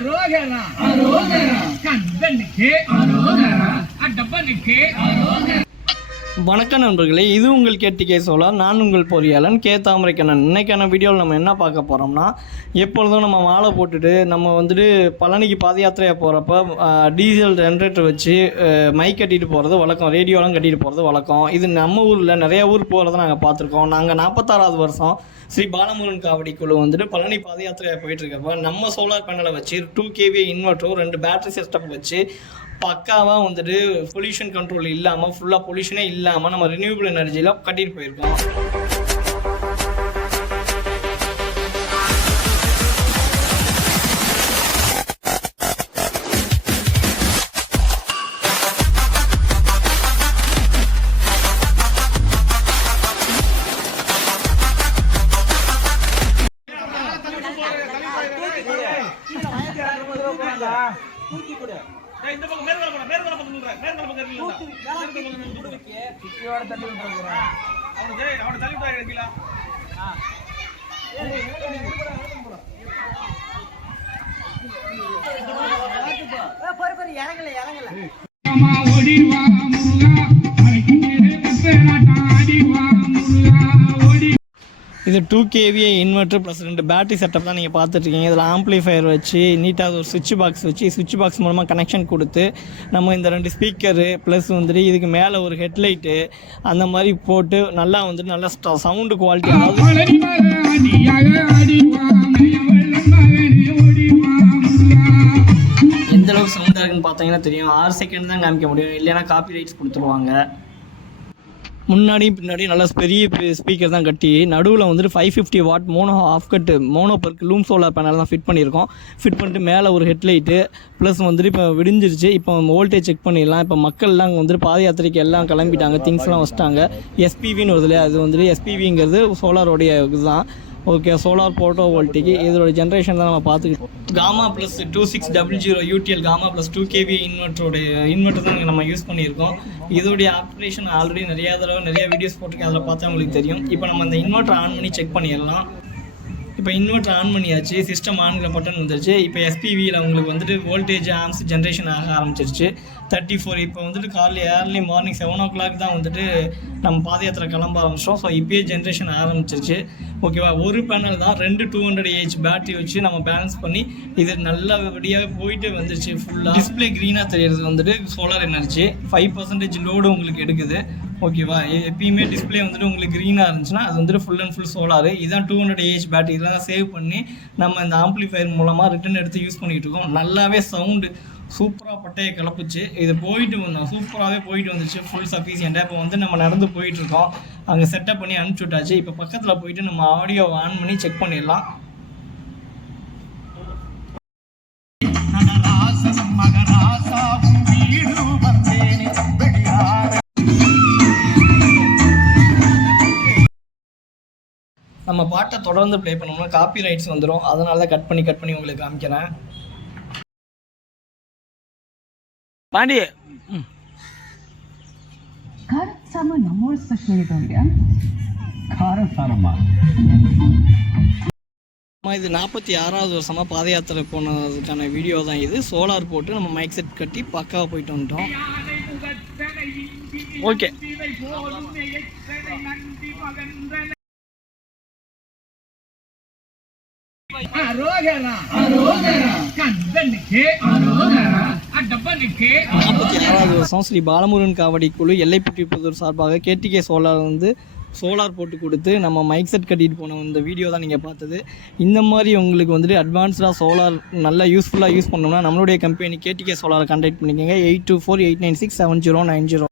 அரோகரா அரோகரா கந்தனுக்கு அரோகரா அடப்பனுக்கு அரோகரா. வணக்கம் நண்பர்களே, இது உங்கள் கேடிகே சோலார். நான் உங்கள் பொறியாளன் கே தாமரைக்கண்ணன். இன்றைக்கான வீடியோவில் நம்ம என்ன பார்க்க போகிறோம்னா, எப்பொழுதும் நம்ம மாலை போட்டுட்டு நம்ம வந்துட்டு பழனிக்கு பாத யாத்திரையாக போகிறப்ப டீசல் ஜென்ரேட்டர் வச்சு மைக் கட்டிட்டு போகிறது வழக்கம், ரேடியோலாம் கட்டிட்டு போகிறது வழக்கம். இது நம்ம ஊரில் நிறையா ஊர் போகிறத நாங்கள் பார்த்துருக்கோம். நாங்கள் 46வது வருஷம் ஸ்ரீ பாலமுருகன் காவடி குழு வந்துட்டு பழனி பாத யாத்திரையாக போயிட்டுருக்கப்ப நம்ம சோலார் பேனலை வச்சு 2 kV இன்வெர்ட்டரும் 2 பேட்டரி சிஸ்டம் வச்சு பக்காவாக வந்துட்டு பொல்யூஷன் கண்ட்ரோல் இல்லாமல், ஃபுல்லாக பொல்யூஷனே இல்லாமல் நம்ம ரினியூவபிள் எனர்ஜியில் கட்டிட்டு போயிருக்கோம். இந்த பக்கம் மேற்கொள்ள போற மேற்கொள்ள பக்கம் சொல்றேன், மேற்கொள்ள பக்கம் இருக்கீங்களா? மேற்கொள்ள பக்கம் வைக்க சுத்தியோட தள்ளி விட்டுறேன். அவனை தள்ளி விட்டா இருக்கீங்களா? போற போற இறங்கல இறங்கல அம்மா ஓடி வா முருகா அரைக்குமே கத்தனாட்டா ஆடி வா முருகா ஓடி. இது 2 kV inverter plus 2 battery setup தான் நீங்கள் பார்த்துட்ருக்கீங்க. இதில் ஆம்ப்ளிஃபயர் வச்சு நீட்டாக ஒரு சுவிட்ச் பாக்ஸ் மூலமாக கனெக்ஷன் கொடுத்து நம்ம இந்த 2 ஸ்பீக்கரு ப்ளஸ் வந்துட்டு இதுக்கு மேலே ஒரு ஹெட்லைட்டு அந்த மாதிரி போட்டு நல்லா வந்துட்டு நல்லா சவுண்டு குவாலிட்டி, எந்தளவுக்கு சவுண்டாக இருக்குன்னு பார்த்தீங்கன்னா தெரியும். 6 செகண்ட் தான் காமிக்க முடியும், இல்லைன்னா காப்பி ரைட்ஸ் கொடுத்துருவாங்க. முன்னாடி பின்னாடி நல்லா பெரிய ஸ்பீக்கர் தான் கட்டி நடுவில் வந்துட்டு 550 what mono work loom solar panel தான் ஃபிட் பண்ணியிருக்கோம். ஃபிட் பண்ணிட்டு மேலே ஒரு ஹெட்லைட்டு ப்ளஸ் வந்துட்டு இப்போ விடிஞ்சிருச்சு. இப்போ வோல்டேஜ் செக் பண்ணிடலாம். இப்போ மக்கள்லாம் வந்துட்டு பாத யாத்திரைக்கு எல்லாம் கிளம்பிட்டாங்க, திங்ஸ்லாம் வச்சுட்டாங்க. எஸ்பிவின்னு வருது இல்லையா, அது வந்துட்டு எஸ்பிவிங்கிறது சோலாரோடைய இதுதான். ஓகே, சோலார் போட்டோ வோல்ட்டிக்கு இதோட ஜென்ரேஷன் தான் நம்ம பார்த்துக்கிட்டோம். Gamma plus 2600 UTL gamma plus 2 kV inverter தான் நம்ம யூஸ் பண்ணியிருக்கோம். இதோடைய ஆப்ரேஷன் ஆல்ரெடி நிறைய வீடியோஸ் போட்டிருக்கேன், அதில் பார்த்தா உங்களுக்கு தெரியும். இப்போ நம்ம அந்த இன்வெர்ட்டர் ஆன் பண்ணி செக் பண்ணிடலாம். இப்போ இன்வெர்ட்டர் ஆன் பண்ணியாச்சு, சிஸ்டம் ஆன்கிற பட்டன் வந்துருச்சு. இப்போ எஸ்பிவியில் உங்களுக்கு வந்துட்டு வோல்டேஜ் ஆம்ஸ் ஜென்ரேஷன் ஆக ஆரம்பிச்சிருச்சு 34. இப்போ வந்துட்டு ஏர்லி மார்னிங் 7 o'clock தான் வந்துட்டு நம்ம பாத யாத்திரை கிளம்ப ஆரம்பிச்சோம். ஸோ இப்போயே ஜென்ரேஷன் ஆரம்பிச்சிருச்சு. ஓகேவா, ஒரு பேனல் தான் 2 200Ah பேட்டரி வச்சு நம்ம பேலன்ஸ் பண்ணி இது நல்லபடியாகவே போயிட்டு வந்துருச்சு. ஃபுல்லாக டிஸ்பிளே க்ரீனாக தெரியுறது வந்துட்டு சோலார் எனர்ஜி. 5% லோடு உங்களுக்கு எடுக்குது. ஓகேவா, எப்பயுமே டிஸ்பிளே வந்துட்டு உங்களுக்கு க்ரீனாக இருந்துச்சுன்னா அது வந்துட்டு ஃபுல் அண்ட் ஃபுல் சோலார். இதுதான் 200Ah பேட்டரி. இதெல்லாம் சேவ் பண்ணி நம்ம இந்த ஆம்ப்ளிஃபயர் மூலமாக ரிட்டன் எடுத்து யூஸ் பண்ணிகிட்டு இருக்கோம். நல்லாவே சவுண்டு சூப்பராக பட்டையை கிளப்புச்சு. இது போயிட்டு வந்தோம், சூப்பராகவே போயிட்டு வந்துச்சு, ஃபுல் சஃபிஷியண்ட்டாக. இப்போ வந்து நம்ம நடந்து போயிட்டுருக்கோம், அங்கே செட்டப் பண்ணி அனுப்பிச்சி விட்டாச்சு. இப்போ பக்கத்தில் போயிட்டு நம்ம ஆடியோ ஆன் பண்ணி செக் பண்ணிடலாம். நம்ம பாட்டை தொடர்ந்து ப்ளே பண்ணோம்னா காப்பி ரைட்ஸ் வந்துடும், அதனால தான் கட் பண்ணி உங்களுக்கு காமிக்கிறேன். பாண்டி இது 46வது வருஷமாக பாத யாத்திரை போனதுக்கான வீடியோ தான் இது. சோலார் போட்டு நம்ம மைக் செட் கட்டி பக்காவாக போயிட்டு வந்துட்டோம். ஓகே, அரோகரா அரோகரா கந்தனுக்கு அரோகரா அடப்பனுக்கு. 46வது வருஷம் ஸ்ரீ பாலமுருகன் காவடி குழு எல்லைப்பட்டி புதூர் சார்பாக கேடிகே சோலார் வந்து சோலார் போட்டு கொடுத்து நம்ம மைக் செட் கட்டிட்டு போன இந்த வீடியோ தான் நீங்கள் பார்த்தது. இந்த மாதிரி உங்களுக்கு வந்துட்டு அட்வான்ஸ்டாக சோலார் நல்லா யூஸ்ஃபுல்லாக யூஸ் பண்ணோம்னா நம்மளுடைய கம்பெனி கேடிகே சோலாரை கான்டாக்ட் பண்ணிக்கோங்க. 8248967090.